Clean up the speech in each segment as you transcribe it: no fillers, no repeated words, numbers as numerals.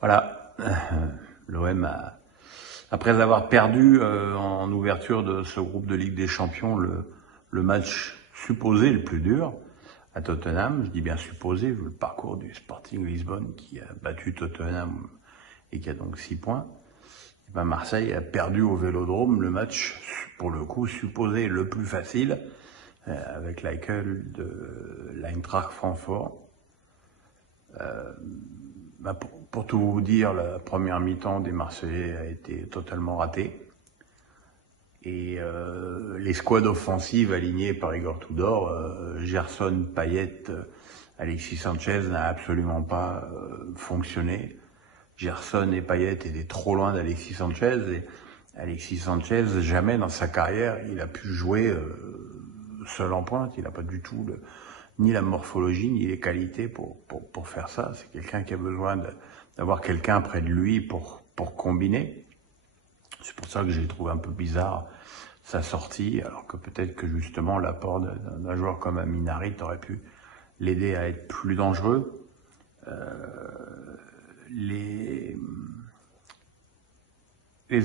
Voilà, l'OM après avoir perdu en ouverture de ce groupe de Ligue des Champions le match supposé le plus dur à Tottenham, je dis bien supposé, vu le parcours du Sporting Lisbonne qui a battu Tottenham et qui a donc 6 points, et ben Marseille a perdu au Vélodrome le match, pour le coup, supposé le plus facile, avec la gueule de l'Eintracht Francfort. Pour tout vous dire, la première mi-temps des Marseillais a été totalement ratée. Et les squads offensives alignées par Igor Tudor, Gerson, Payet, Alexis Sanchez n'a absolument pas fonctionné. Gerson et Payet étaient trop loin d'Alexis Sanchez, et Alexis Sanchez, jamais dans sa carrière, il a pu jouer seul en pointe. Il n'a pas du tout ni la morphologie, ni les qualités pour faire ça. C'est quelqu'un qui a besoin d'avoir quelqu'un près de lui pour combiner. C'est pour ça que j'ai trouvé un peu bizarre sa sortie, alors que peut-être que justement l'apport d'un joueur comme Amin Harit aurait pu l'aider à être plus dangereux. Les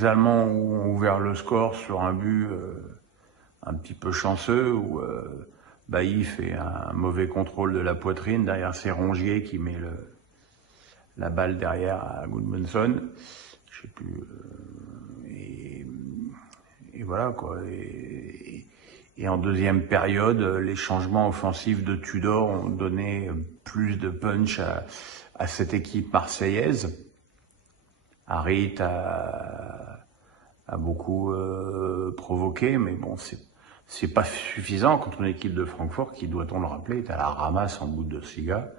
Allemands ont ouvert le score sur un but un petit peu chanceux, où Bailly fait un mauvais contrôle de la poitrine derrière ses rongiers qui met la balle derrière à Gudmundsson. Je sais plus. Et voilà quoi. Et en deuxième période, les changements offensifs de Tudor ont donné plus de punch à cette équipe marseillaise. Harit a beaucoup provoqué, mais bon, c'est pas suffisant contre une équipe de Francfort qui, doit-on le rappeler, est à la ramasse en Bundesliga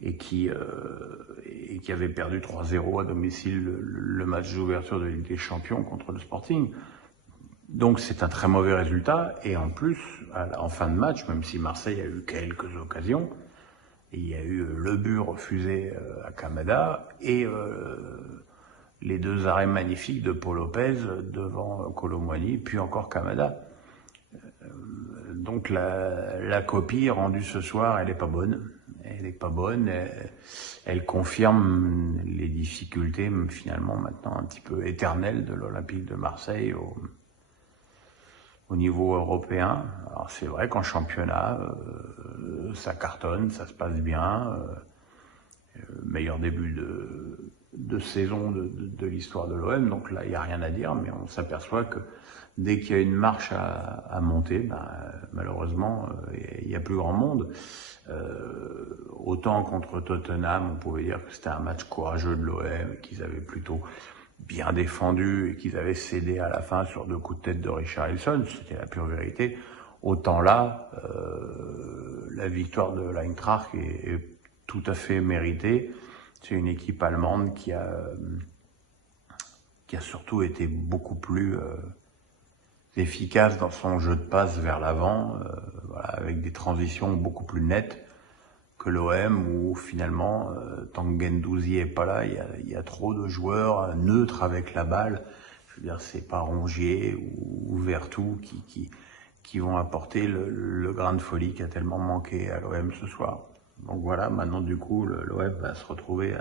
et qui avait perdu 3-0 à domicile le match d'ouverture de Ligue des Champions contre le Sporting. Donc c'est un très mauvais résultat, et en plus, en fin de match, même si Marseille a eu quelques occasions, il y a eu le but refusé à Kamada et les 2 arrêts magnifiques de Paul Lopez devant Kolo Muani, puis encore Kamada. Donc la copie rendue ce soir, elle est pas bonne. Elle est pas bonne. Elle confirme les difficultés, finalement maintenant un petit peu éternelles, de l'Olympique de Marseille au niveau européen. Alors c'est vrai qu'en championnat, ça cartonne, ça se passe bien. Meilleur début de saison de l'histoire de l'OM, donc là il n'y a rien à dire, mais on s'aperçoit que dès qu'il y a une marche à monter, malheureusement il n'y a plus grand monde. Autant contre Tottenham, on pouvait dire que c'était un match courageux de l'OM, qu'ils avaient plutôt bien défendu et qu'ils avaient cédé à la fin sur 2 coups de tête de Richarlison, c'était la pure vérité. Autant là, la victoire de l'Eintracht est tout à fait méritée. C'est une équipe allemande qui a surtout été beaucoup plus efficace dans son jeu de passe vers l'avant, voilà, avec des transitions beaucoup plus nettes que l'OM, où finalement, tant que Guendouzi est pas là, il y a trop de joueurs neutres avec la balle. Je veux dire, c'est pas Rongier ou Vertou qui vont apporter le grain de folie qui a tellement manqué à l'OM ce soir. Donc voilà, maintenant du coup, l'OM va se retrouver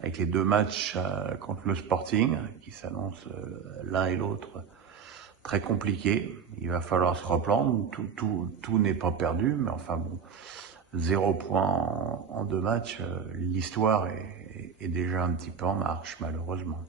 avec les 2 matchs contre le Sporting, qui s'annoncent l'un et l'autre très compliqués. Il va falloir se reprendre, tout n'est pas perdu, mais enfin bon, 0 point en 2 matchs, l'histoire est déjà un petit peu en marche, malheureusement.